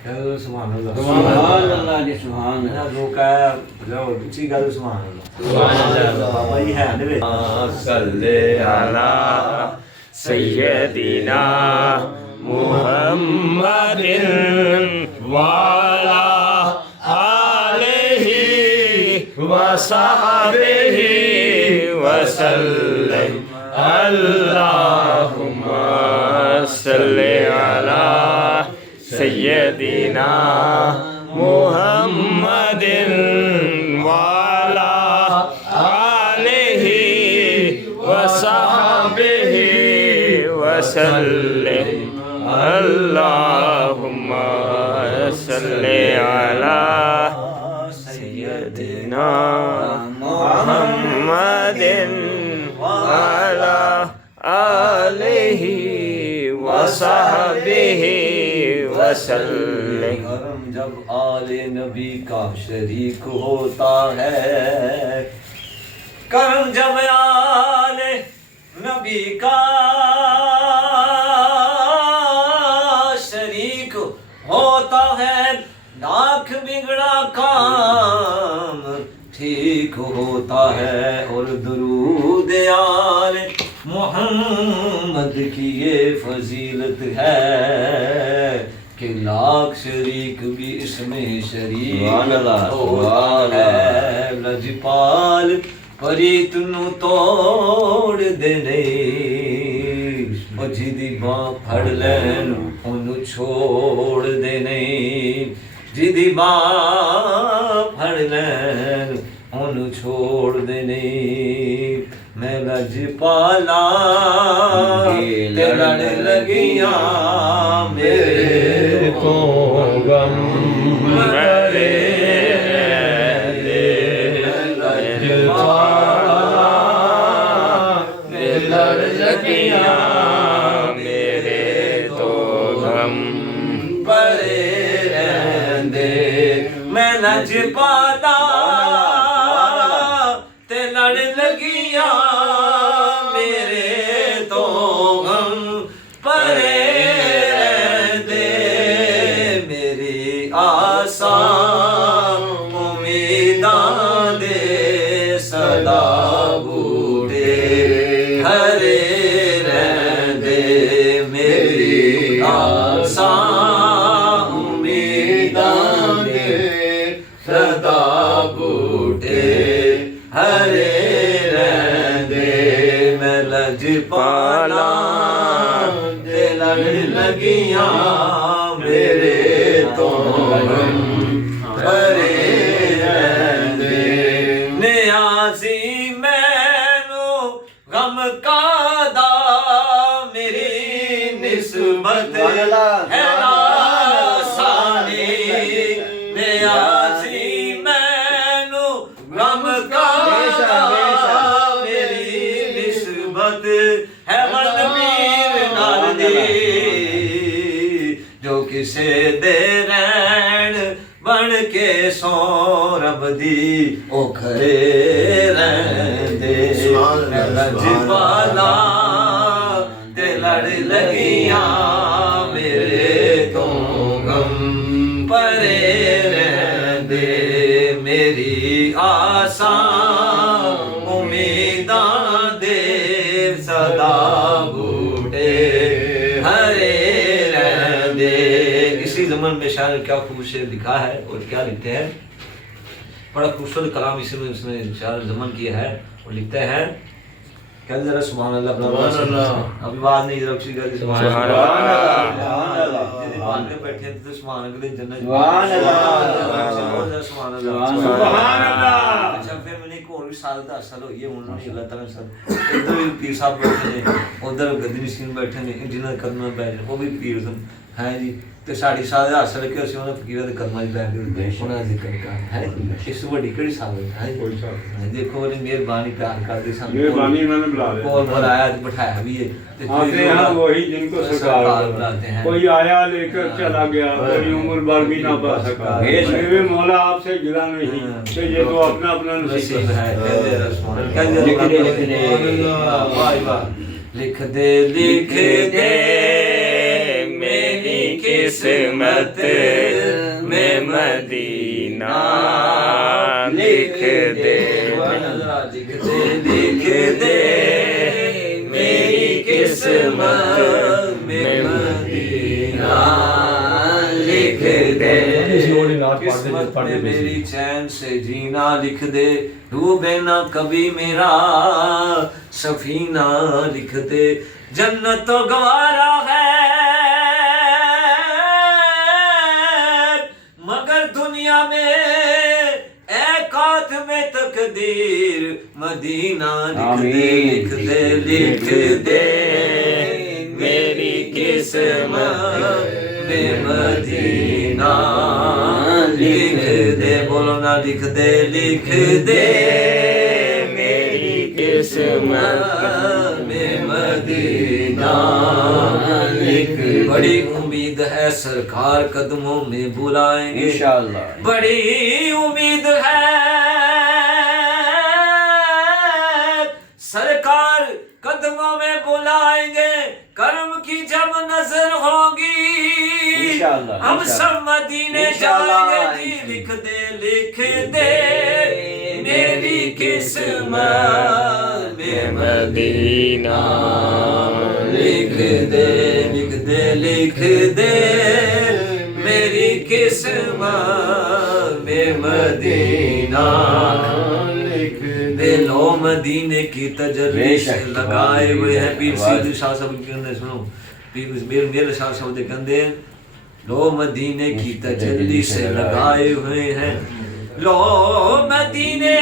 सुभान अल्लाह सुभान अल्लाह जी सुभान ना रोका जाओ उसी गल सुभान अल्लाह बाबा जी है ने सल्ले अला सय्यदिना मुहम्मदिन वाला आलिहि वसहबिहि वसल्लम अल्लाहुम्मा सल्ले अला सय्यदिना मुहम्मदिन वाला आलिहि वसहबिहि वसल्लम अल्लाहुम्मा सल्ले अला सय्यदिना मुहम्मदिन वाला आलिहि वसहबिहि वसल्लम। करम जब आले नबी का शरीक होता है, करम जब आले नबी का शरीक होता है, लाख बिगड़ा काम ठीक होता है। और दुरूद आले मोहम्मद की ये फजीलत है कि लाख शरीक भी इसमें शरीक होता है। लजपाल परीत नू तोड़ देने जिदी बां फड़ लैन ओनू छोड़ देने, जिदी बां फड़ लैन ओनू छोड़ देने। मैं लजपाला ते लड़ लगिया मेरे को गम मेरे लजपाला ते लड़ लगिया मेरे तो गम परे रहंदे। मैं लजपाला ते लड़ लगिया मेरे तो गम परे रहंदे। मेरी आसा उम्मीदां दे सदा बूटे हरे रहंदे। मेरी आसा उम्मीदां दे सदा बूटे हरे रहंदे। मैं लजपाला ते लड़ लगिया मेरे तो परे रहंदे। नियाज़ी मैनू गम कादा मेरी निस्बत है आसानी। नियाज़ी मैनू गम कादा मेरी निस्बत है मनवीर नाल दी। जो किसे दे रैन बन के सो रब दी ओ खरे रहंदे। लजपाला ते लड़ लगिया मेरे तो गम परे रहंदे। मेरी आसा उम्मीदां दे सदा बूटे हरे रहंदे। इसी ज़मन में शायर क्या खूबसूरत लिखा है और क्या लिखते हैं, बड़ा खूबसूरत कलाम इसमें शायर ज़मन किया है। और लिखते हैं क्या जरा सुभान अल्लाह अभी बात नहीं जरा अच्छी कर सुभान अल्लाह मान में बैठे तो सुभान अल्लाह जन्नत सुभान अल्लाह सुभान अल्लाह। अच्छा फिर मैंने एक और भी साल का असल हो ये उन्होंने अल्लाह ताला सब इधर भी पीर साहब बैठे ने, उधर गद्दी नशीन बैठे ने, जिन्हां कदम में बैठे वो भी पीर हैं जी। ਤੇ ਸਾਡੀ ਸਾਧ ਹਾਸਲ ਕਿ ਅਸੀਂ ਉਹਨਾਂ ਫਕੀਰਾਂ ਦੇ ਕਰਮਾਂ 'ਚ ਬੈਠ ਕੇ ਉਹਨਾਂ ਦਾ ਜ਼ਿਕਰ ਕਰ ਹੈ। ਇਸ ਵੱਡੀ ਕਿਹੜੀ ਸਾਬਤ ਹੈ ਕੋਈ ਸਾਬਤ ਦੇਖੋ ਉਹਨੇ ਮਿਹਰਬਾਨੀ ਪਿਆਰ ਕਰਦੇ ਸਾਨੂੰ ਮਿਹਰਬਾਨੀ ਉਹਨਾਂ ਨੇ ਬੁਲਾ ਲਿਆ ਕੋਲ ਬੁਲਾਇਆ ਤੇ ਬਿਠਾਇਆ ਵੀ ਹੈ ਤੇ आते हैं वही जिनको सरकार बुलाते हैं। कोई आया लेकर चला गया, कोई उम्र भर भी ना पा सका। ये मौला आपसे गिरा नहीं कि ये तो अपना अपना नसीब है। लिख दे मेरी किस्मत में मदीना लिख दे। लिख दे मेरी किस्मत में मदीना लिख दे। किस्मत में मेरी चैन से जीना लिख दे। डूबे ना कभी मेरा सफीना लिख दे। जन्नत तो गवारा है मगर दुनिया में एकात में तकदीर मदीना लिख दे। लिख दे लिख दे मेरी किस्मत में मदीना लिख दे। बोलो ना लिख दे मेरी किस्मत में मदीना लिख। बड़ी उम्मीद है सरकार कदमों में बुलाएंगे इंशाअल्लाह। बड़ी उम्मीद है सरकार कदमों में बुलाएंगे। कर्म की जब नजर होगी इंशाअल्लाह, हम इंशाअल्लाह। सब मदीने इंशाअल्लाह, जाएंगे जी। लिख दे मेरी किस्मत में मदीना लिख दे मेरी किस्मत में मदीना लिख दे। लो मदीने की तजल्ली से लगाए हुए हैं पीर सीधू शाह साहब के अंदर। सुनो पीर मेरे शाह साहब के अंदर लो मदीने की तजल्ली से लगाए हुए हैं। लो मदीने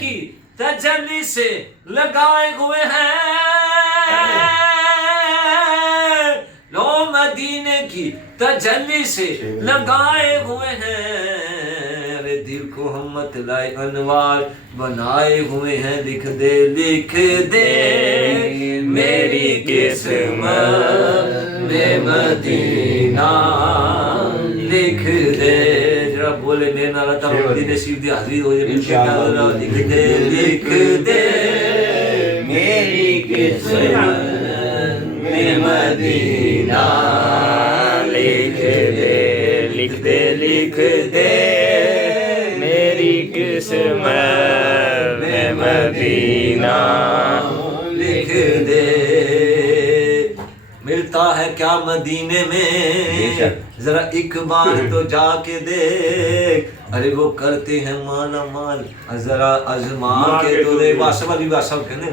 की तजल्ली से लगाए हुए हैं। लो मदीने की तजल्ली से लगाए हुए हैं। अरे दिल को हम मतलाए अनवार बनाए हुए हैं। लिख दे मेरी किस्मत में मदीना लिख दे। जरा बोले मेरे नाल मदीने शरीफ दी हाजिरी हो जाए। लिख दे मेरी किस्मत में मदीना लिख दे मेरी किस्मत में मदीना लिख दे। मिलता है क्या मदीने में जरा एक बार तो जाके देख। अरे वो करते हैं माला माल जरा आजमा के तो देख। वासव अली वासव कहने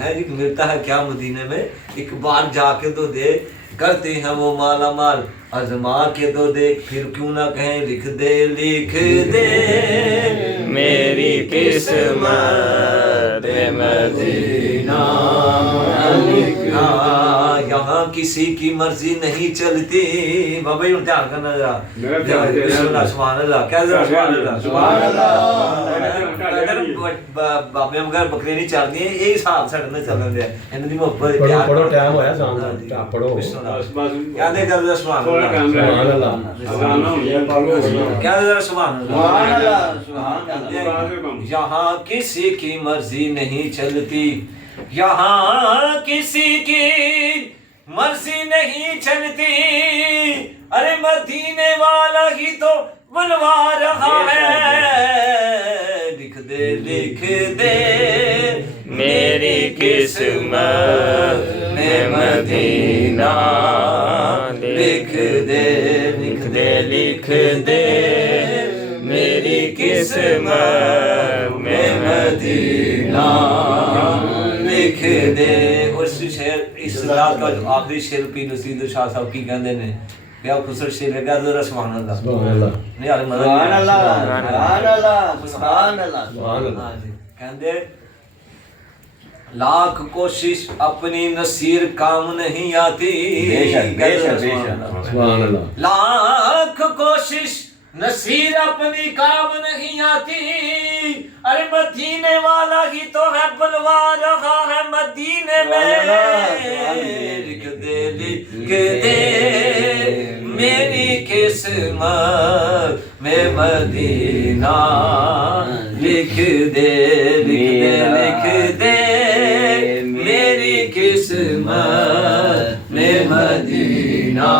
है जी मिलता है क्या मदीने में एक बार जाके तो देख। करते हैं वो माला माल आजमा के तो देख। फिर क्यों ना कहें लिख दे मेरी किस्मत में मदीना लिखा। यहाँ किसी की मर्जी नहीं चलती। बाबा जी ध्यान करना जरा। सुभान अल्लाह क्या सुभान अल्लाह। बाबे मगर बकरे नहीं चलती यही हिसाब साढ़े में चलन दिया इन्होंने मोहब्बत प्यार पढ़ो टाइम होया शाम दा पढ़ो क्या दे कर सुभान अल्लाह क्या दे सुभान अल्लाह। यहाँ किसी की मर्जी नहीं चलती। यहाँ किसी की मर्जी नहीं चलती। अरे मदीने वाला ही तो बुलवा रहा है। लिख दे मेरी किस्मत में मदीना लिख दे मेरी किस्मत में मदीना लिख दे। उस शेर इस रात का जो आखिरी शेर पी नसीर शाह साहब की कहते ने क्या खूबसूरत शेर है। क्या जरा सुभान अल्लाह नहीं यार सुभान अल्लाह सुभान अल्लाह कहते लाख कोशिश अपनी नसीर काम नहीं आती। सुभान अल्लाह। लाख कोशिश नसीर अपनी काम नहीं आती। अरे मदीने वाला ही तो है बुलवा रहा है मदीने में। लिख दे मेरी किस्मत में मदीना लिख दे मेरी किस्मत में मदीना